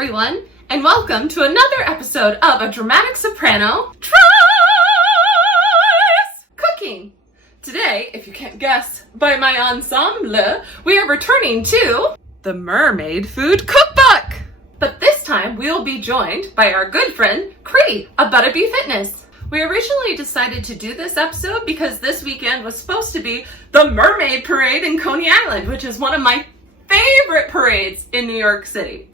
everyone, and welcome to another episode of A Dramatic Soprano Tries Cooking. Today, if you can't guess by my ensemble, we are returning to the Mermaid Food Cookbook. But this time, we will be joined by our good friend, Cree of ButtaBeeFitness. We originally decided to do this episode because this weekend was supposed to be the Mermaid Parade in Coney Island, which is one of my favorite parades in New York City.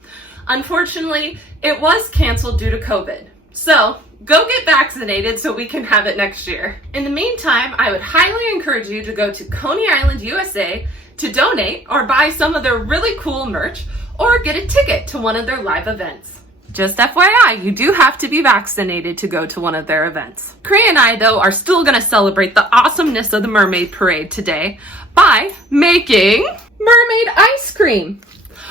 Unfortunately, it was canceled due to COVID. So, go get vaccinated so we can have it next year. In the meantime, I would highly encourage you to go to Coney Island, USA to donate or buy some of their really cool merch or get a ticket to one of their live events. Just FYI, you do have to be vaccinated to go to one of their events. Cree and I, though, are still going to celebrate the awesomeness of the Mermaid Parade today by making Mermaid Ice Cream.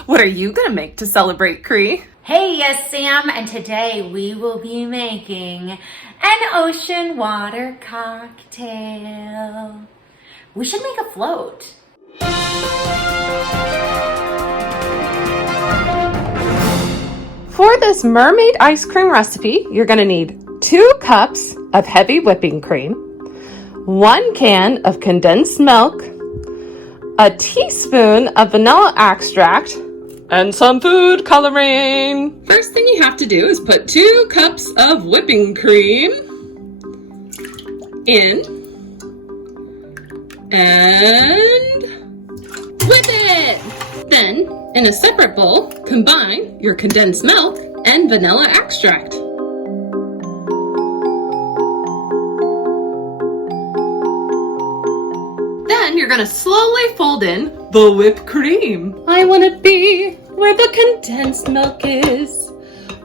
What are you going to make to celebrate, Cree? Hey, yes, Sam, and today we will be making an ocean water cocktail. We should make a float. For this mermaid ice cream recipe, you're going to need 2 cups of heavy whipping cream, 1 can of condensed milk, a teaspoon of vanilla extract, and some food coloring. First thing you have to do is put 2 cups of whipping cream in and whip it. Then, in a separate bowl, combine your condensed milk and vanilla extract. Then you're gonna slowly fold in the whipped cream. I wanna be where the condensed milk is.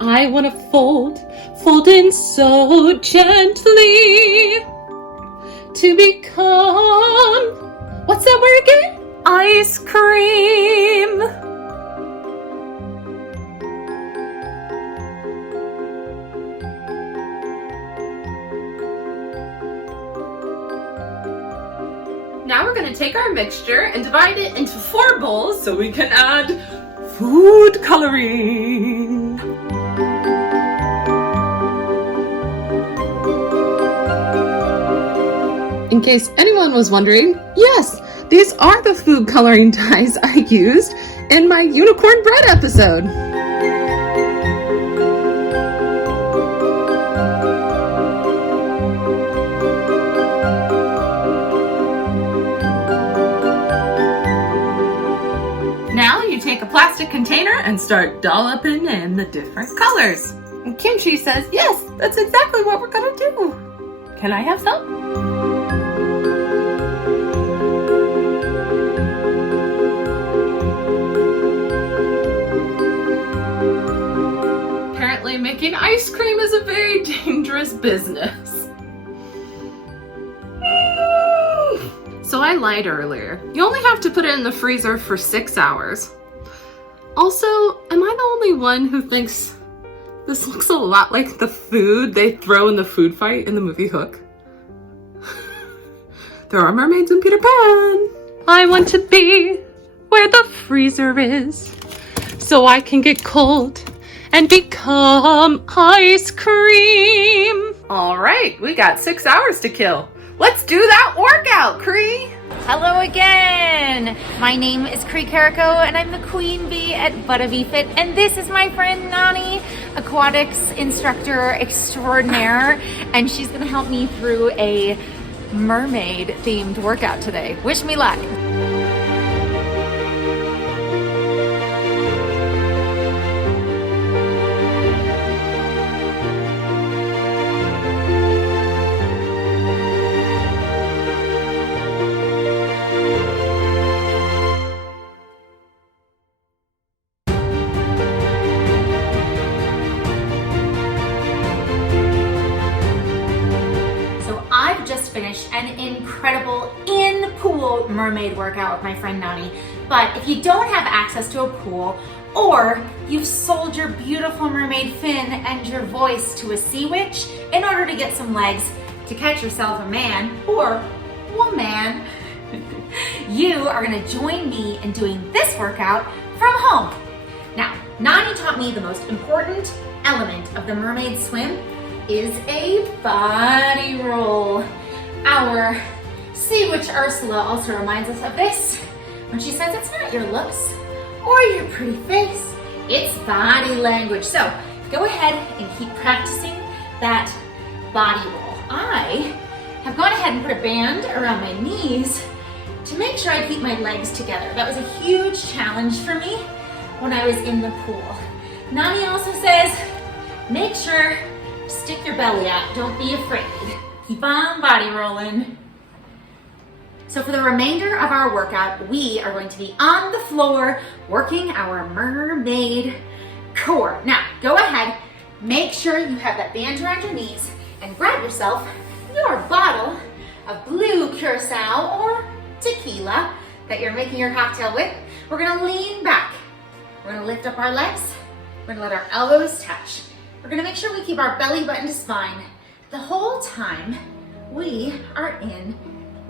I wanna fold in so gently to become, what's that word again? Ice cream. Now we're going to take our mixture and divide it into 4 bowls so we can add food coloring. In case anyone was wondering, yes, these are the food coloring dyes I used in my unicorn bread episode. Now you take a plastic container and start dolloping in the different colors. And Kimchi says, yes, that's exactly what we're gonna do. Can I have some? Making ice cream is a very dangerous business. So I lied earlier. You only have to put it in the freezer for 6 hours. Also, am I the only one who thinks this looks a lot like the food they throw in the food fight in the movie Hook? There are mermaids in Peter Pan. I want to be where the freezer is so I can get cold and become ice cream. All right, we got 6 hours to kill. Let's do that workout, Cree. Hello again. My name is Cree Carrico, and I'm the queen bee at ButtaBeeFit, and this is my friend Nani, aquatics instructor extraordinaire, and she's gonna help me through a mermaid-themed workout today. Wish me luck. Finished an incredible in-pool mermaid workout with my friend Nani. But if you don't have access to a pool, or you've sold your beautiful mermaid fin and your voice to a sea witch in order to get some legs to catch yourself a man or woman, you are gonna join me in doing this workout from home. Now, Nani taught me the most important element of the mermaid swim is a body roll. Our sea witch Ursula also reminds us of this when she says it's not your looks or your pretty face, it's body language. So go ahead and keep practicing that body roll. I have gone ahead and put a band around my knees to make sure I keep my legs together. That was a huge challenge for me when I was in the pool. Nani also says, make sure to stick your belly out. Don't be afraid. Keep on body rolling. So for the remainder of our workout, we are going to be on the floor working our mermaid core. Now, go ahead, make sure you have that band around your knees and grab yourself your bottle of blue curacao or tequila that you're making your cocktail with. We're gonna lean back. We're gonna lift up our legs. We're gonna let our elbows touch. We're gonna make sure we keep our belly button to spine the whole time we are in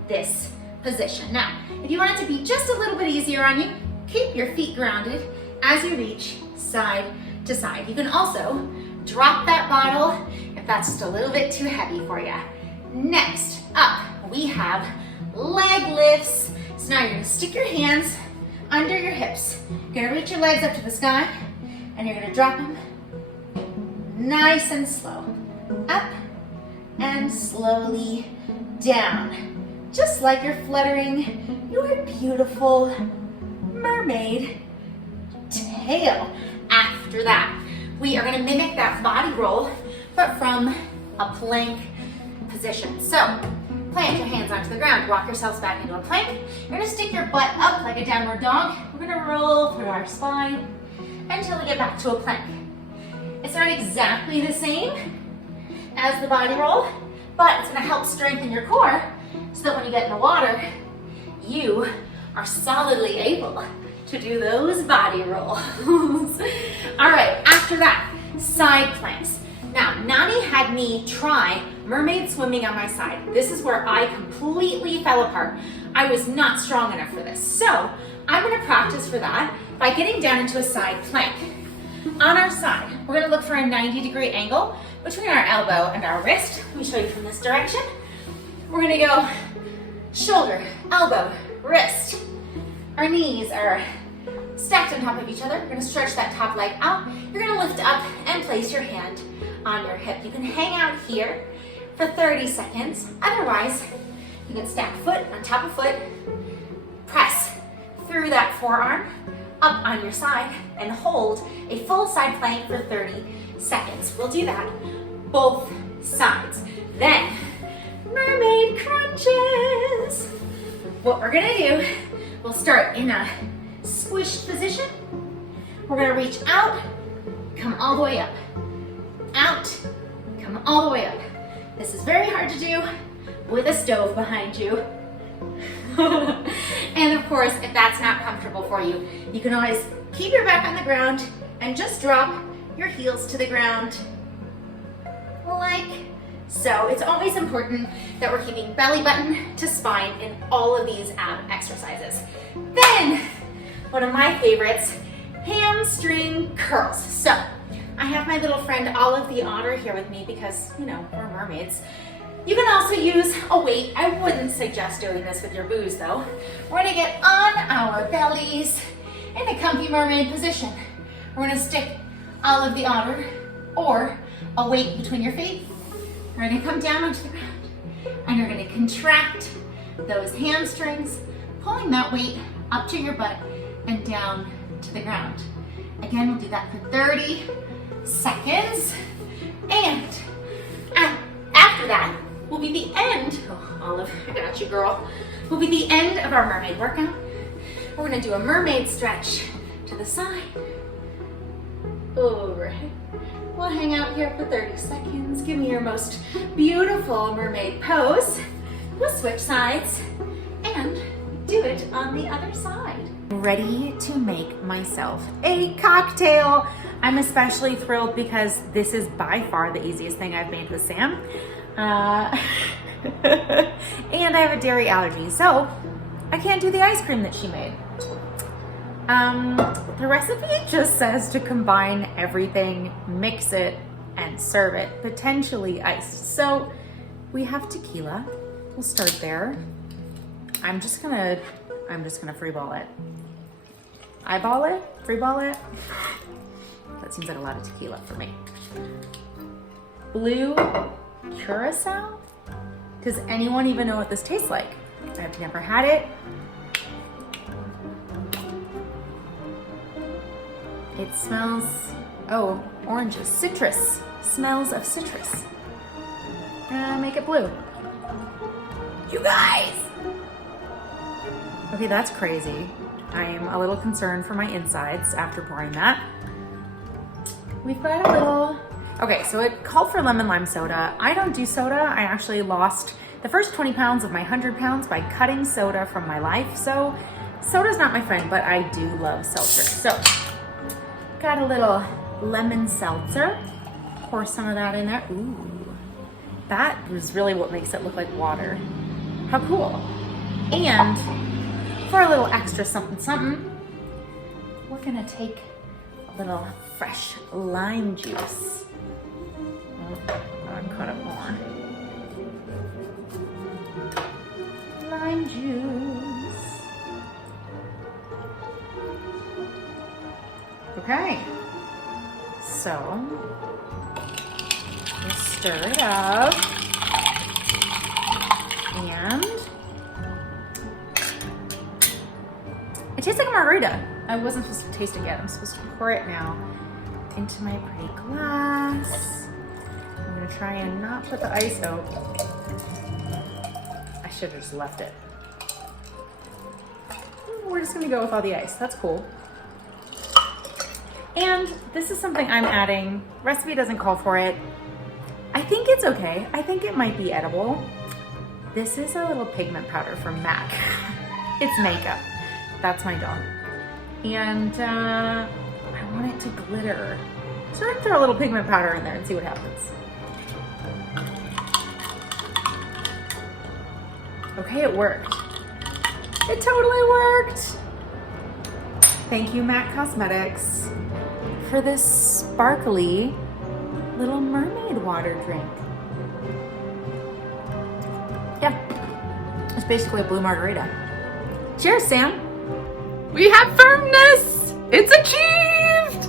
this position. Now, if you want it to be just a little bit easier on you, keep your feet grounded as you reach side to side. You can also drop that bottle if that's just a little bit too heavy for you. Next up, we have leg lifts. So now you're gonna stick your hands under your hips. You're gonna reach your legs up to the sky and you're gonna drop them nice and slow. Up and slowly down. Just like you're fluttering your beautiful mermaid tail. After that, we are gonna mimic that body roll, but from a plank position. So, plant your hands onto the ground, walk yourselves back into a plank. You're gonna stick your butt up like a downward dog. We're gonna roll through our spine until we get back to a plank. It's not exactly the same as the body roll, but it's gonna help strengthen your core so that when you get in the water, you are solidly able to do those body rolls. All right, after that, side planks. Now, Nani had me try mermaid swimming on my side. This is where I completely fell apart. I was not strong enough for this. So, I'm gonna practice for that by getting down into a side plank. On our side, we're gonna look for a 90-degree angle between our elbow and our wrist. Let me show you from this direction. We're gonna go shoulder, elbow, wrist. Our knees are stacked on top of each other. You're gonna stretch that top leg out. You're gonna lift up and place your hand on your hip. You can hang out here for 30 seconds. Otherwise, you can stack foot on top of foot, press through that forearm, up on your side, and hold a full side plank for 30 seconds. We'll do that both sides. Then, mermaid crunches. What we're gonna do, we'll start in a squished position. We're gonna reach out, come all the way up. Out, come all the way up. This is very hard to do with a stove behind you. And of course, if that's not comfortable for you, you can always keep your back on the ground and just drop your heels to the ground like so. It's always important that we're keeping belly button to spine in all of these ab exercises. Then, one of my favorites, hamstring curls. So, I have my little friend Olive the Otter here with me because, you know, we're mermaids. You can also use a weight. I wouldn't suggest doing this with your booze though. We're gonna get on our bellies in a comfy mermaid position. We're gonna stick Olive the Otter or a weight between your feet. We're gonna come down onto the ground and you're gonna contract those hamstrings, pulling that weight up to your butt and down to the ground. Again, we'll do that for 30 seconds. And after that will be the end. Oh, Olive, I got you, girl. Will be the end of our mermaid workout. We're gonna do a mermaid stretch to the side, overhead. We'll hang out here for 30 seconds. Give me your most beautiful mermaid pose. We'll switch sides and do it on the other side. Ready to make myself a cocktail. I'm especially thrilled because this is by far the easiest thing I've made with Sam. And I have a dairy allergy, so I can't do the ice cream that she made. The recipe just says to combine everything, mix it, and serve it, potentially iced. So we have tequila. We'll start there. I'm just gonna freeball it. Eyeball it? Freeball it? That seems like a lot of tequila for me. Blue curacao? Does anyone even know what this tastes like? I've never had it. It smells, oh, oranges, citrus. Smells of citrus. Make it blue. You guys! Okay, that's crazy. I am a little concerned for my insides after pouring that. We've got a little, okay, so it called for lemon lime soda. I don't do soda. I actually lost the first 20 pounds of my 100 pounds by cutting soda from my life. So soda's not my friend, but I do love seltzer. So got a little lemon seltzer. Pour some of that in there. Ooh, that is really what makes it look like water. How cool. And for a little extra something something, we're gonna take a little fresh lime juice. Oh, I've cut it more. Lime juice. Okay, so we'll stir it up, and it tastes like a margarita. I wasn't supposed to taste it yet. I'm supposed to pour it now into my pretty glass. I'm gonna try and not put the ice out. I should have just left it. We're just gonna go with all the ice. That's cool. And this is something I'm adding. Recipe doesn't call for it. I think it's okay. I think it might be edible. This is a little pigment powder from MAC. It's makeup. That's my dog. And I want it to glitter. So I'm gonna throw a little pigment powder in there and see what happens. Okay, it worked. It totally worked. Thank you, MAC Cosmetics, for this sparkly little mermaid water drink. Yeah, it's basically a blue margarita. Cheers, Sam. We have firmness! It's achieved!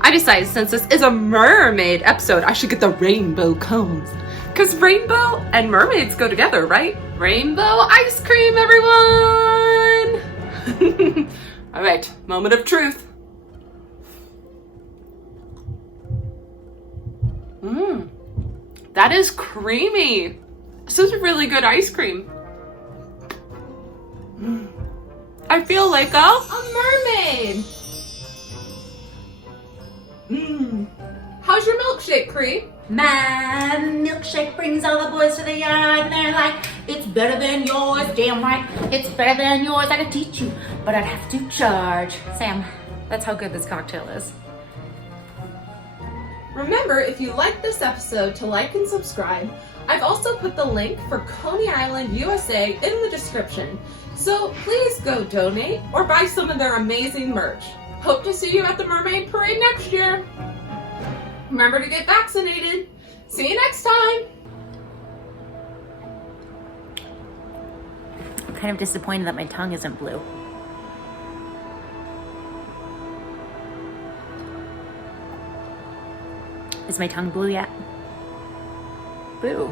I decided since this is a mermaid episode, I should get the rainbow cones. Because rainbow and mermaids go together, right? Rainbow ice cream, everyone! All right, moment of truth. That is creamy. This is really good ice cream. I feel like a mermaid. How's your milkshake, Cree? My milkshake brings all the boys to the yard, and they're like, it's better than yours, damn right. It's better than yours, I could teach you, but I'd have to charge. Sam, that's how good this cocktail is. Remember, if you like this episode, to like and subscribe. I've also put the link for Coney Island, USA in the description. So please go donate or buy some of their amazing merch. Hope to see you at the Mermaid Parade next year. Remember to get vaccinated. See you next time. I'm kind of disappointed that my tongue isn't blue. Is my tongue blue yet? Boo.